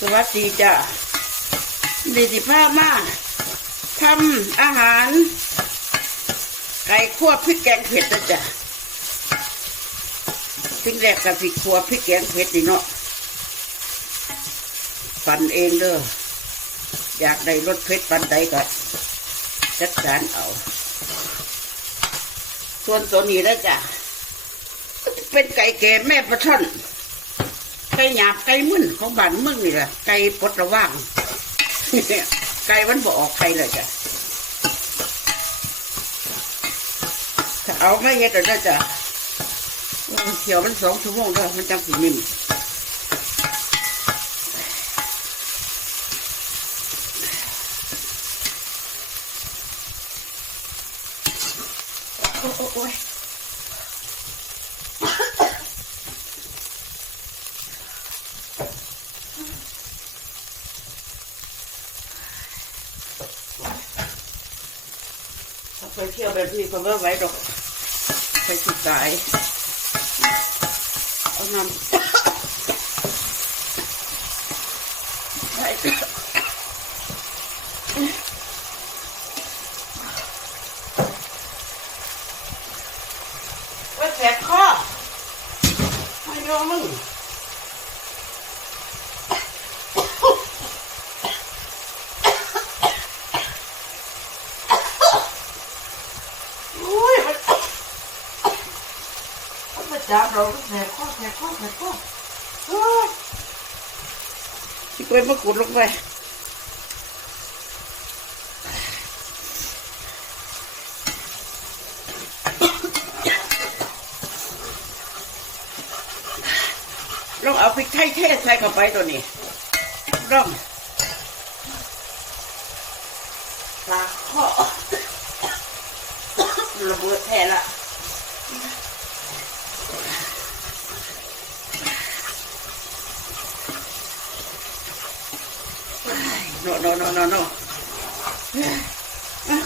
สวัสดีจ้ะดีสิภาพมากทำอาหาร ไก่คั่วพริกแกงเผ็ดนะจ๊ะทิ้งแรกกับพริกคั่วพริกแกงเผ็ดนี่เนาะฟันเองเด้ออยากได้รสเผ็ดปันใดก็จัดการเอา ส่วนตัวนี้แล้วจ้ะเป็นไก่แก่แม่ปลาช่อน ไก่หยาบไก่มึนของบ้านมึงนี่แหละไก่ปดระว่างไก่มันบอกออกไก่เลยจ้ะถ้าเอาไม่เฮ็ดแล้วนะจ้ะเขียวมันสองชั่วโมงแล้วมันจังสินิ่มโอ้โอ้ ไปเที่ยวแบบนี้ก็ไม่ไหวดอกไปสุดสายเอาน้ำใช่ว่าแสบคอไม่ยอมมึง อุ้ยมัน มันมาจับเราแสบคอแสบคอแสบคอเฮ้ยที่กล้วยมะกรูดลงไปลองเอาพริกไทยเทศใส่เข้าไปตัวนี้ลองปากข้อระเบิดแท้ละ โนโนโนโน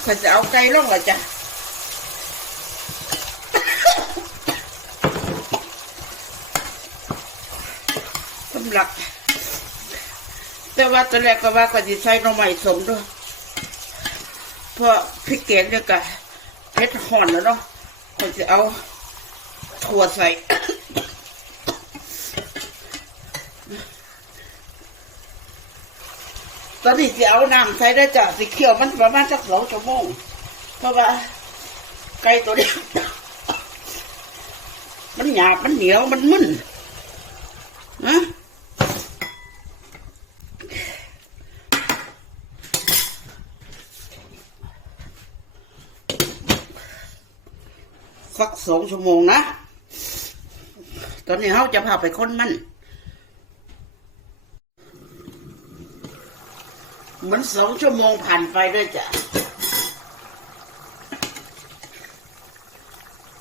ข้าจะเอาไก่ลงเหรอจ๊ะสำหรับแต่ว่าตอนแรกก็ว่าก็จะใช้น้ำใหม่สมด้วย เพราะพริกแกงเนี่ยก็เผ็ดห่อนแล้วเนาะก็จะเอาถั่วใส่ ตอนนี้จะเอาน้ำใส่ได้จ้ะสิเคี่ยวมันประมาณสักสองชั่วโมงเพราะว่า ไก่ตัวนี้มันหยาบมันเหนียวมันมึนนะสักสองชั่วโมงนะ ตอนนี้เขาจะพาไปค้นมัน เหมือนสองชั่วโมงผ่านไปด้วยจ้ะ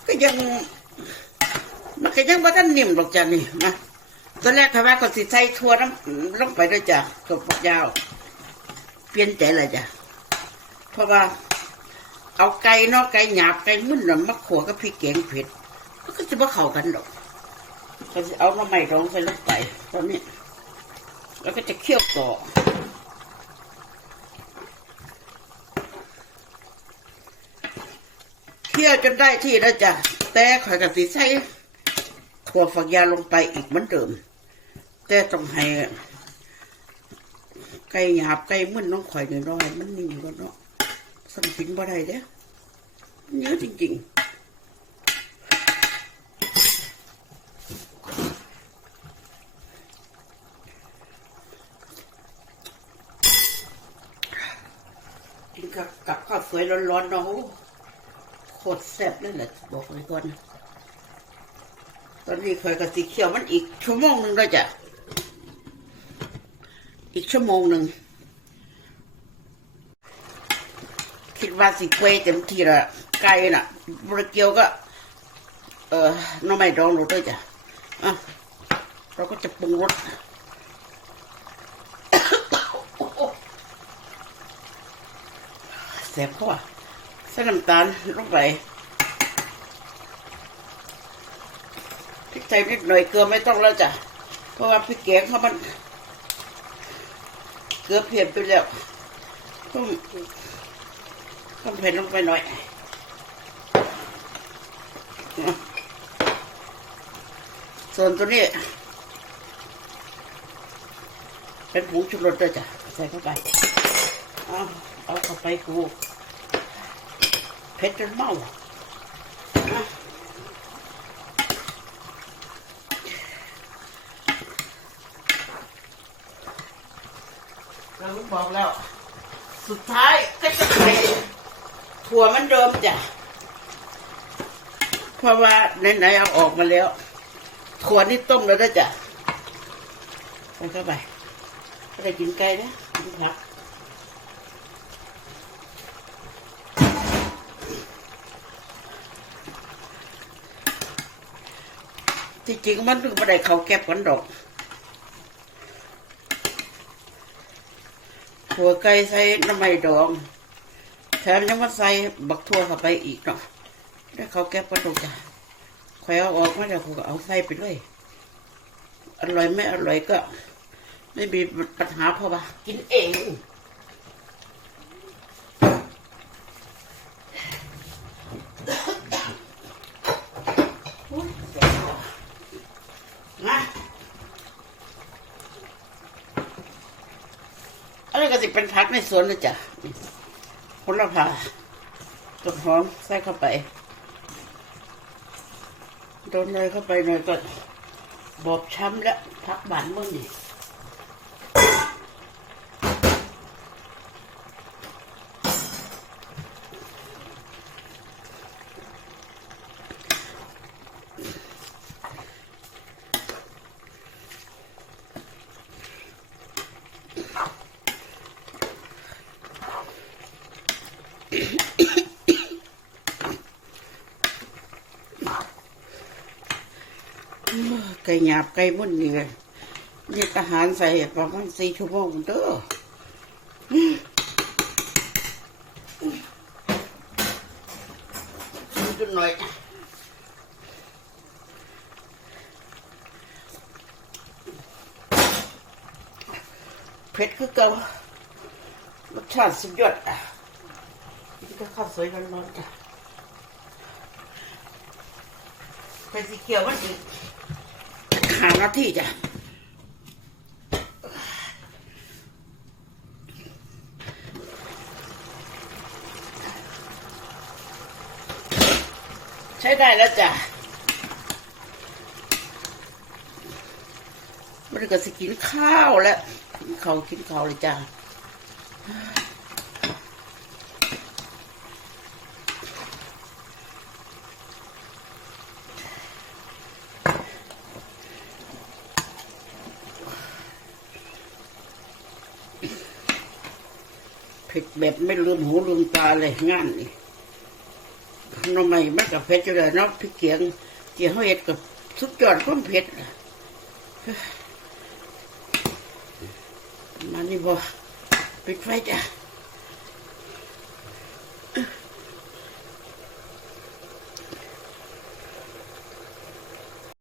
ก็ยัง มันก็ยังว่าท่านนิ่มหรอกจ้ะนี่นะตอนแรกค่ะว่าก็สิใส่ทั่วน้ำลงไปด้วยจ้ะตัวปกยาว เปลี่ยนใจเลยจ้ะ เพราะว่า เอาไก่เนาะไก่หยาบไก่มึนหน่ะมาขัวกับพริกแกงเผ็ดมันก็จะมาเข้ากันดอกก็จะเอามาใหม่รองใส่ลงไปตอนนี้แล้วก็จะเคี่ยวต่อ คี่ยวจนได้ที่แล้วจ้ะแต่ข่อยกับสีใส่ถั่วฝักยาวลงไปอีกเหมือนเดิม แต่ต้องให้ไก่หยาบไก่มึนน้องข่อยน้อยๆมันนิ่มกว่าเนาะสัมผัสบ่ได้เด้อมันเยอะจริงๆกินกับกับข้าวสวยร้อนๆเนาะ โคตรแซ่บเลยแหละบอกเลยก่อนตอนนี้เคยกับสีเขียวมันอีกชั่วโมงหนึ่งแล้วจ้ะอีกชั่วโมงหนึ่งคิดว่าสิเกวยเต็มทีละไก่น่ะบริเกียวก็ เออน้องไม่ดองรสด้วยจ้ะอะเราก็จะปรุงรสแซ่บเข้าอะ ส่น้ำตาลลงไปพริกไทยนิดหน่อยเกลือไม่ต้องแล้วจ้ะ เพราะว่าพริกแกงเขามัน เกลือเผ็ดไปแล้วเพิ่มเพิ่มเผ็ดลงไปหน่อยส่วนตัวนี้ เป็นผงชูรสด้วยจ้ะ ใส่เข้าไป เอาเอาเข้าไปกู เผ็ดจนเมาอะเราบอกแล้ว สุดท้ายก็จะใส่ถั่วมันเดิมจ้ะ เพราะว่าไหนๆเอาออกมาแล้ว ถั่วนี่ต้มแล้วนะจ้ะใส่เข้าไปก็ได้กินไก่นะกินผัก ที่จริงมันไม่ได้เขาแก็บกันดอกหัวไก่ใส่น้ำมันดอง แถมยังมาใส่บักทั่วเข้าไปอีกเนาะได้เขาแก็บกันดอกจ้ะคอยเอาออกมาเดี๋ยวก็เอาใส่ไปด้วย อร่อยไม่อร่อยก็ ไม่มีปัญหาเพราะว่ากินเองอุ๊ยเจ็บคอ นะอั นนี้ก็สิเป็นผักในสวนนะจ๊ะนี่ผลพาต้นหอมใส่เข้าไป โดนเลยเข้าไปหน่อยก็บอบช้ำแล้วพักบานมึงนี่ ไก่หยาบไก่มุ่นนี่ไงนี่ทหารใส่ประมาณสี่ชั่วโมงเด้อจุดหน่อยเผ็ดคือเก่ารสชาติสุดยอดอะ นี่ก็ข้าวสวยร้อนๆจ้ะเป็นสีเขียวมันอีกหาหน้าที่จ้ะใช้ได้แล้วจ้ะมันก็สิกินข้าวแล้วกินข้ากินข้าวเลยจ้ะ เผ็ดแบบไม่ลืมหูลืมตาเลยงานนี่น้องใหม่มันกับเผ็ดอยู่เลยเนาะพริกเกียงเจียวเห็ดกับสุดยอดความเผ็ดมานี่บ่ปิดไฟจ้ะ